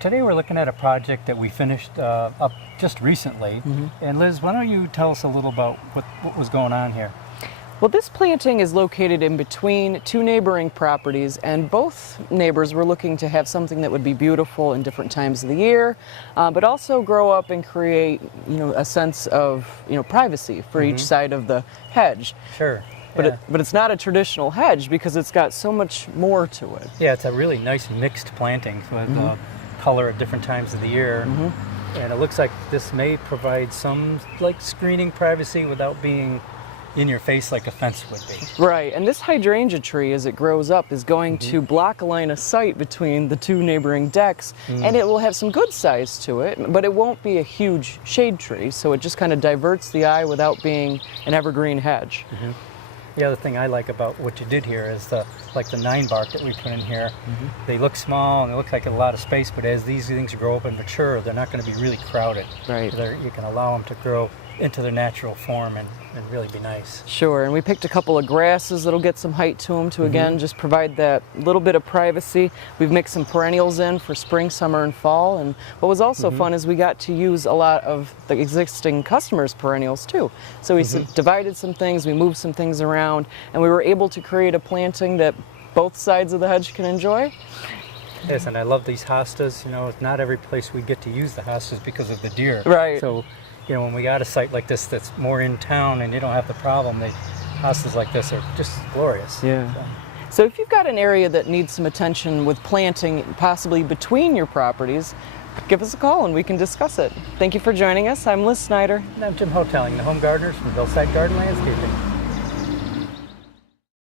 Today we're looking at a project that we finished up just recently. And Liz, why don't you tell us a little about what was going on here? Well, this planting is located in between two neighboring properties, and both neighbors were looking to have something that would be beautiful in different times of the year, but also grow up and create, a sense of, privacy for each side of the hedge. Sure. But it's not a traditional hedge because it's got so much more to it. Yeah, it's a really nice mixed planting with color at different times of the year. And it looks like this may provide some screening privacy without being in your face like a fence would be. Right, and this hydrangea tree, as it grows up, is going to block a line of sight between the two neighboring decks, and it will have some good size to it, but it won't be a huge shade tree, so it just kind of diverts the eye without being an evergreen hedge. The other thing I like about what you did here is the Ninebark that we put in here. They look small and they look like a lot of space, but as these things grow up and mature, they're not going to be really crowded. Right. You can allow them to grow into their natural form and really be nice. Sure, and we picked a couple of grasses that'll get some height to them to, again, just provide that little bit of privacy. We've mixed some perennials in for spring, summer, and fall, and what was also fun is we got to use a lot of the existing customers' perennials too. So we divided some things, we moved some things around, and we were able to create a planting that both sides of the hedge can enjoy. Yes, and I love these hostas. Not every place we get to use the hostas because of the deer. Right. So, when we got a site like this that's more in town and you don't have the problem, hostas like this are just glorious. Yeah. So if you've got an area that needs some attention with planting, possibly between your properties, give us a call and we can discuss it. Thank you for joining us. I'm Liz Snyder. And I'm Jim Hotelling, the Home Gardeners from Hillside Garden Landscaping.